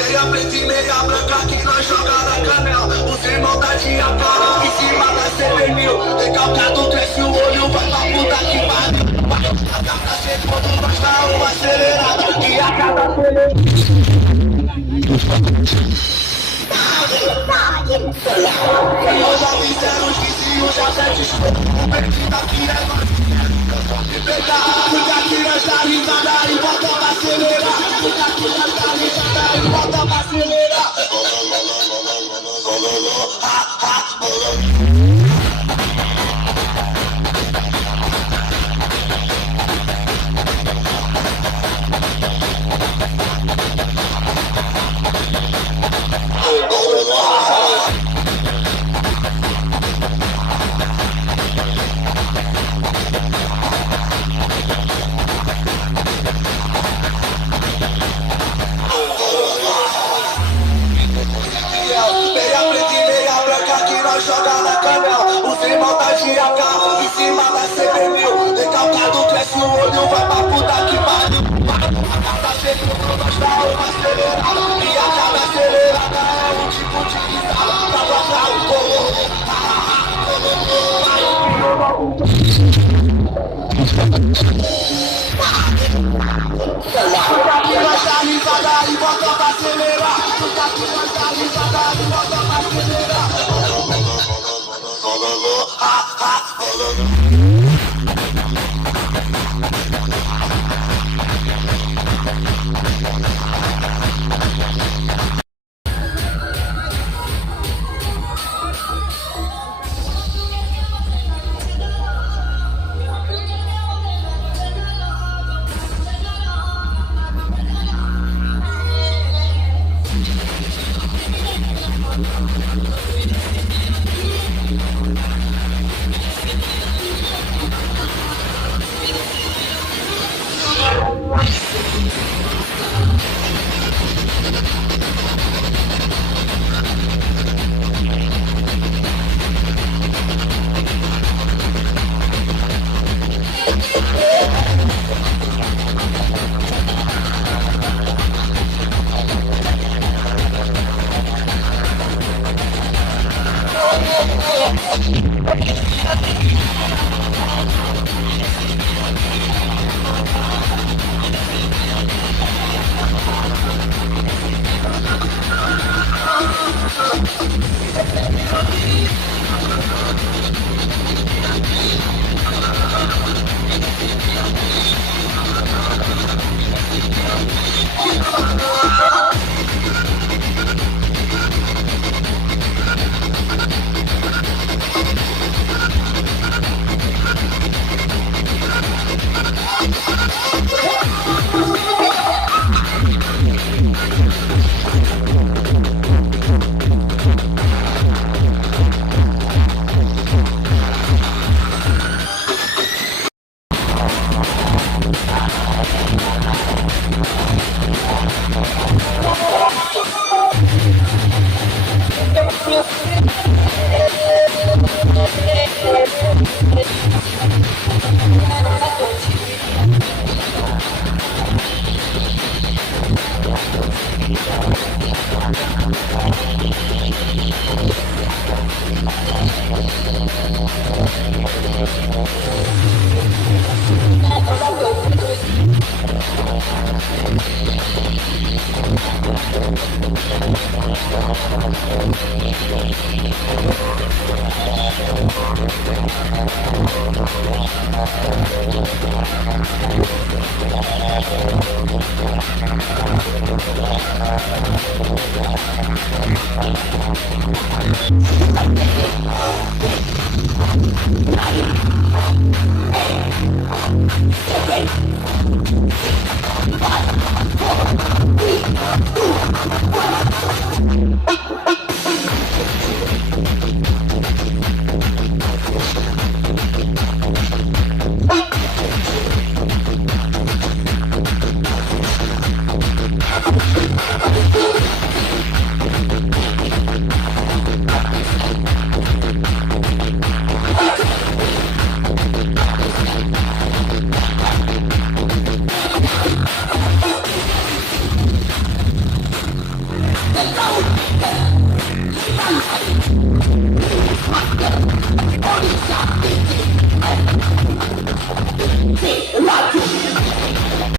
meia preta e meia branca que nós joga na canela. Os irmãos da dia cara em cima da CB1000. Recalcado cresce o olho, vai pra puta que pariu. Vai a gata chegando, nós dá uma acelerada e a cada eu já fizeram os vizinhos, já sete escombros. O perdido aqui é nós. Fica aqui nós dá risada e bota pra acelerar. Fica aqui nós dá risada e bota pra acelerar. Joga na canela, os irmãos da GH em cima da CB1000. Recalcado cresce o olho, vai pra puta que pariu. A cada segundo nós dá uma acelerada e a cada acelerada é um tipo de risada. Tá pra cá o colo. Fica aqui nós dá risada e bota pra acelerar. Fica aqui nós dá risada e bota pra acelerar.